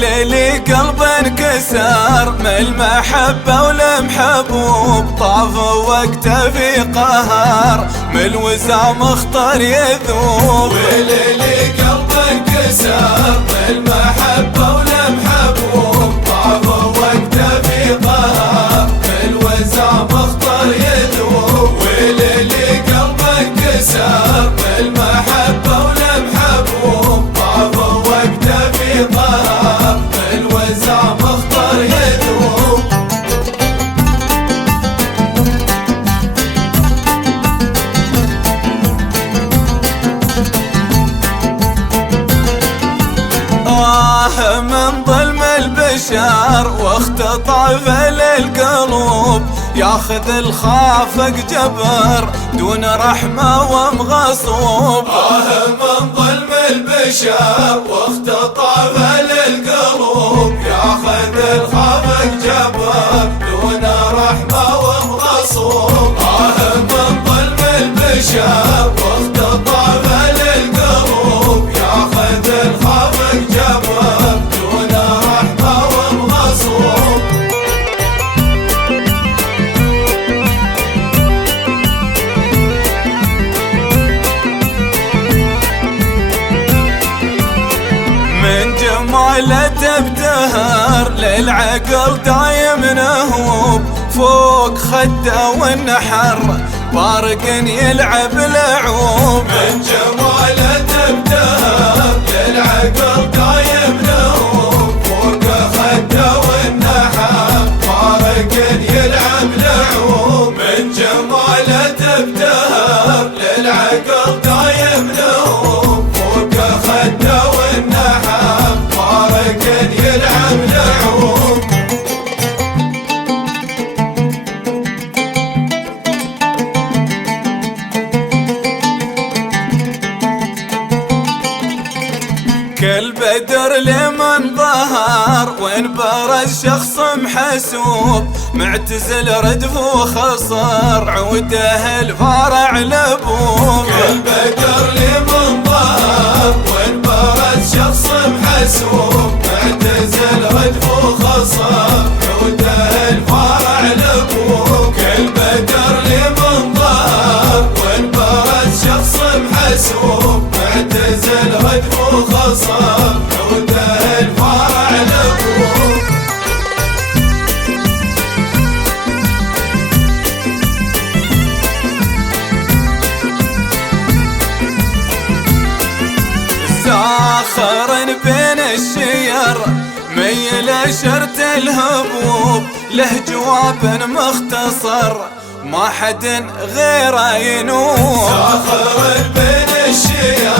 والليل قلب انكسر من المحبة والمحبوب، طاف وقته في قهر من الوسع مختار يذوب. والليل قلب انكسر من المحبة والمحبوب، طاف وقته في قهر من الوسع مختار يذوب. والليل قلب انكسر من المحبة والمحبوب، طاف وقته في قهر من الوسع مختار يذوب. من ظلم البشر واختطاف للقلوب، ياخذ الخافق جبر دون رحمة ومغصوب. من ظلم البشر واختطاف للقلوب، ياخذ الخافق جبر دون رحمة ومغصوب. من ظلم البشر واختطاف للقلوب، ياخذ الخافق جبر دون رحمة ومغصوب. من جماله تبتهر للعقل دايم نهوب، فوق خده والنحر بارق يلعب لعوب. من جماله تبتهر للعقل دايم نهوب، فوق خده والنحر بارق يلعب لعوب. من جماله تبتهر للعقل دايم نهوب، فوق خده والنحر بارق يلعب لعوب. كل بدر لمن ظهر وين برز شخص محسوب، معتزل ردف وخصر عوده الفارع لبوب. كل بدر لمن ظهر وين برز شخص محسوب، معتزل ردف وخصر عوده الفارع لبوب. كل بدر لمن ظهر وين برز شخص محسوب، معتزل ردف وخصر عوده الفارع لبوب. ساخر بين الشير ميل شرت الهبوب، له جواب مختصر ما حد غيره ينوب. ساخر بين الشير